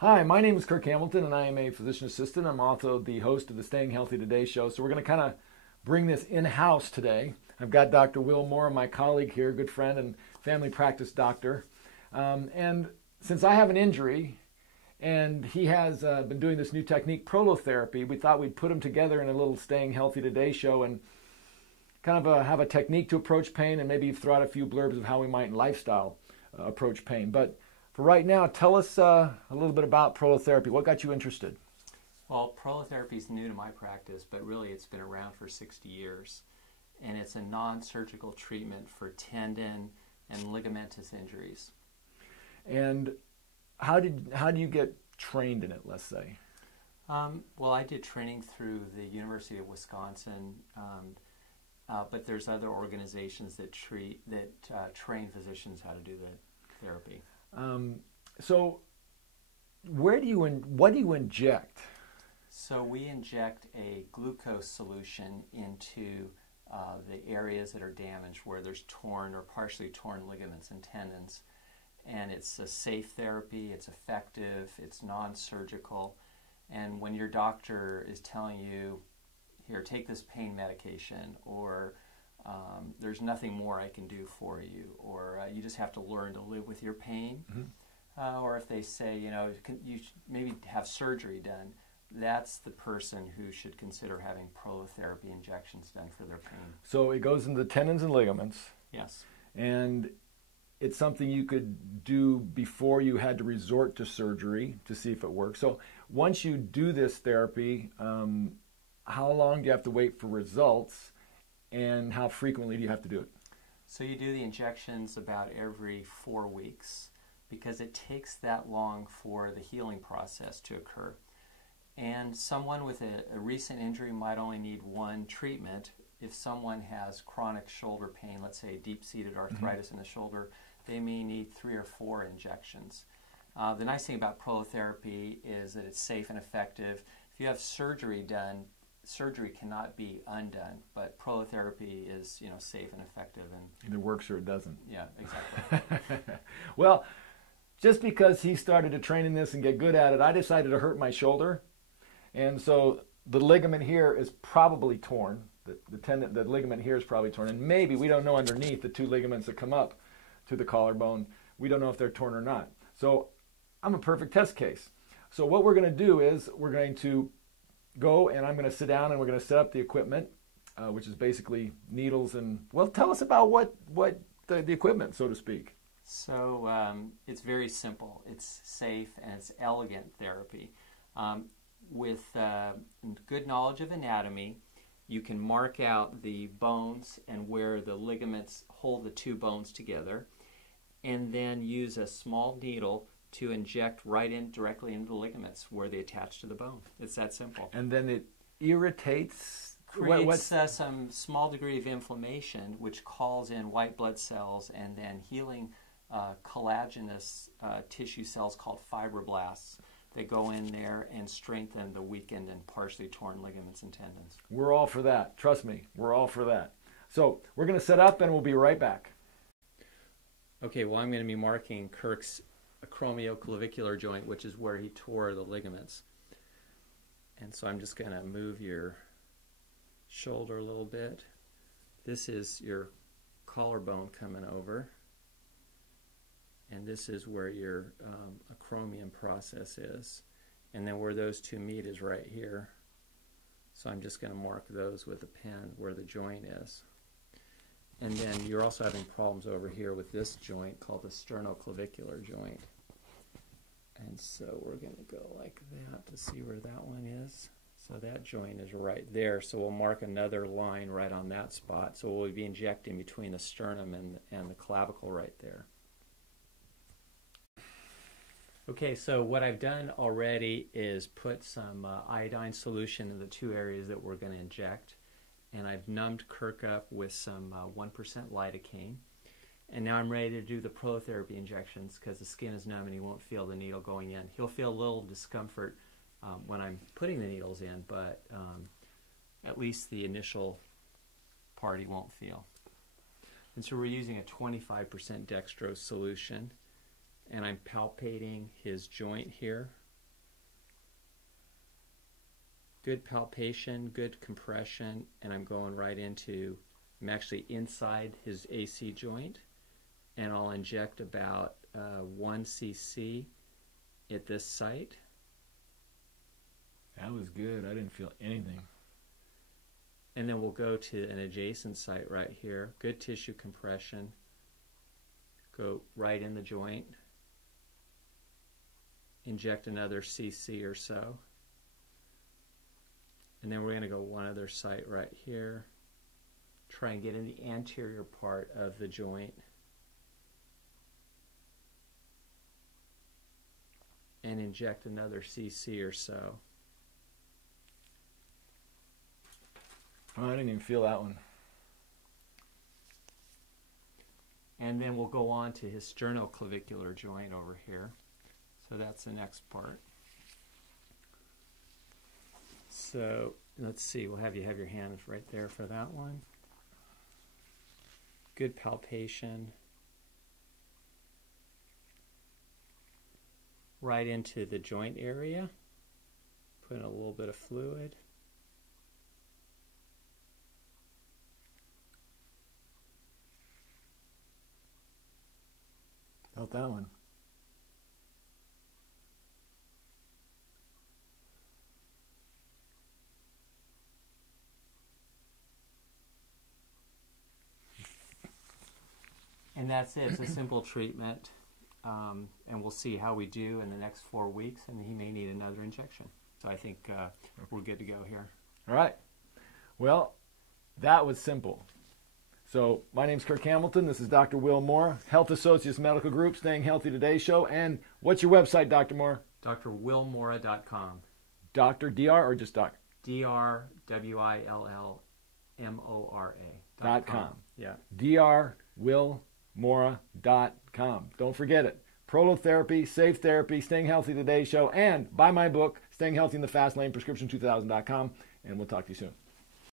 Hi, my name is Kirk Hamilton, and I am a physician assistant. I'm also the host of the Staying Healthy Today show. So we're going to kind of bring this in-house today. I've got Dr. Mora, my colleague here, good friend and family practice doctor. And since I have an injury and he has been doing this new technique, Prolotherapy, we thought we'd put them together in a little Staying Healthy Today show and kind of have a technique to approach pain and maybe throw out a few blurbs of how we might in lifestyle approach pain. But for right now, tell us a little bit about prolotherapy. What got you interested? Well, prolotherapy is new to my practice, but really it's been around for 60 years. And it's a non-surgical treatment for tendon and ligamentous injuries. And how do you get trained in it, let's say? Well, I did training through the University of Wisconsin, but there's other organizations that train physicians how to do the therapy. So what do you inject? So we inject a glucose solution into the areas that are damaged where there's torn or partially torn ligaments and tendons. And it's a safe therapy, it's effective, it's non-surgical. And when your doctor is telling you, here, take this pain medication, or there's nothing more I can do for you, or you just have to learn to live with your pain. Mm-hmm. Or if they say, you should maybe have surgery done, that's the person who should consider having prolotherapy injections done for their pain. So it goes into the tendons and ligaments. Yes. And it's something you could do before you had to resort to surgery to see if it works. So once you do this therapy, how long do you have to wait for results, and how frequently do you have to do it? So you do the injections about every 4 weeks because it takes that long for the healing process to occur. And someone with a recent injury might only need one treatment. If someone has chronic shoulder pain, let's say deep-seated arthritis in the shoulder, they may need 3 or 4 injections. The nice thing about prolotherapy is that it's safe and effective. If you have surgery done, surgery cannot be undone, but prolotherapy is, safe and effective, and either works or it doesn't. Yeah, exactly. Well, just because he started to train in this and get good at it, I decided to hurt my shoulder, and so the ligament here is probably torn. The ligament here is probably torn, and maybe, we don't know underneath, the 2 ligaments that come up to the collarbone, we don't know if they're torn or not. So I'm a perfect test case. So what we're going to do is we're going to go, and I'm going to sit down and we're going to set up the equipment, which is basically needles and, well, tell us about what the equipment, so to speak. So it's very simple. It's safe and it's elegant therapy. With good knowledge of anatomy, you can mark out the bones and where the ligaments hold the 2 bones together, and then use a small needle to inject directly into the ligaments where they attach to the bone. It's that simple. And then it irritates? Creates some small degree of inflammation, which calls in white blood cells and then healing collagenous tissue cells called fibroblasts. They go in there and strengthen the weakened and partially torn ligaments and tendons. We're all for that. Trust me, we're all for that. So we're going to set up and we'll be right back. Okay, well, I'm going to be marking Kirk's acromioclavicular joint, which is where he tore the ligaments. And so I'm just going to move your shoulder a little bit. This is your collarbone coming over. And this is where your acromion process is. And then where those 2 meet is right here. So I'm just going to mark those with a pen where the joint is. And then you're also having problems over here with this joint called the sternoclavicular joint. And so we're going to go like that to see where that one is. So that joint is right there. So we'll mark another line right on that spot. So we'll be injecting between the sternum and the clavicle right there. Okay, so what I've done already is put some iodine solution in the 2 areas that we're going to inject. And I've numbed Kirk up with some 1% lidocaine. And now I'm ready to do the prolotherapy injections because the skin is numb and he won't feel the needle going in. He'll feel a little discomfort when I'm putting the needles in, but at least the initial part he won't feel. And so we're using a 25% dextrose solution. And I'm palpating his joint here good palpation, good compression, and I'm going right into, I'm actually inside his AC joint, and I'll inject about 1 cc at this site. That was good. I didn't feel anything. And then we'll go to an adjacent site right here. Good tissue compression. Go right in the joint. Inject another cc or so. And then we're going to go one other site right here. Try and get in the anterior part of the joint. And inject another cc or so. Oh, I didn't even feel that one. And then we'll go on to his sternoclavicular joint over here. So that's the next part. So let's see, we'll have you have your hands right there for that one. Good palpation. Right into the joint area. Put in a little bit of fluid. Felt that one. And that's it. It's a simple treatment. And we'll see how we do in the next 4 weeks, and he may need another injection. So I think we're good to go here. All right. Well, that was simple. So my name's Kirk Hamilton. This is Dr. Will Mora, Health Associates Medical Group, Staying Healthy Today show. And what's your website, Dr. Mora? drwillmora.com. Dr. DR or just Doc? drwillmora.com. Yeah. drwillmora.com. Don't forget it. Prolotherapy, Safe Therapy, Staying Healthy Today show, and buy my book, Staying Healthy in the Fast Lane, prescription2000.com. And we'll talk to you soon.